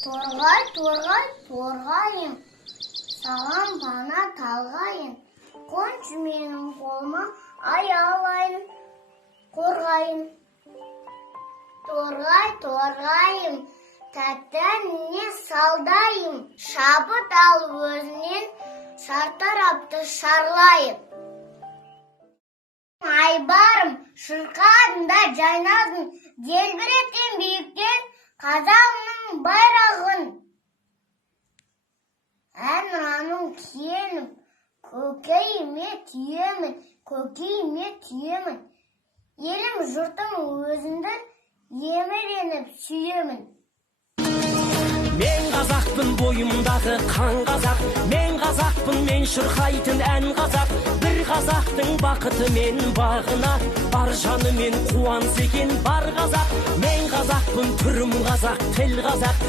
Торғай, торғай, торғайым, саған бана талғайын, қоншы менің қолыма аялайын, қорғайын. Торғай, торғайым, тәттәніне салдайым, шабыт ал өзінен шартарапты шарлайым. Айбарым, шырқадында жайнадың, делбіреттен биіктен қазағымның байрағын. Әнұраным киемін, көкейіме түйемін, көкейіме түйемін. Елім жұртым өзіңді еміреніп сүйемін. Мен қазақпын, бойымдағы қан қазақ. Мен қазақпын, мен шырқайтын ән қазақ. Бір қазақтың бақыты мен бағына, бар жанымен қуанса екен бар қазақ. Мен қазақпын, түрім қазақ, тіл қазақ.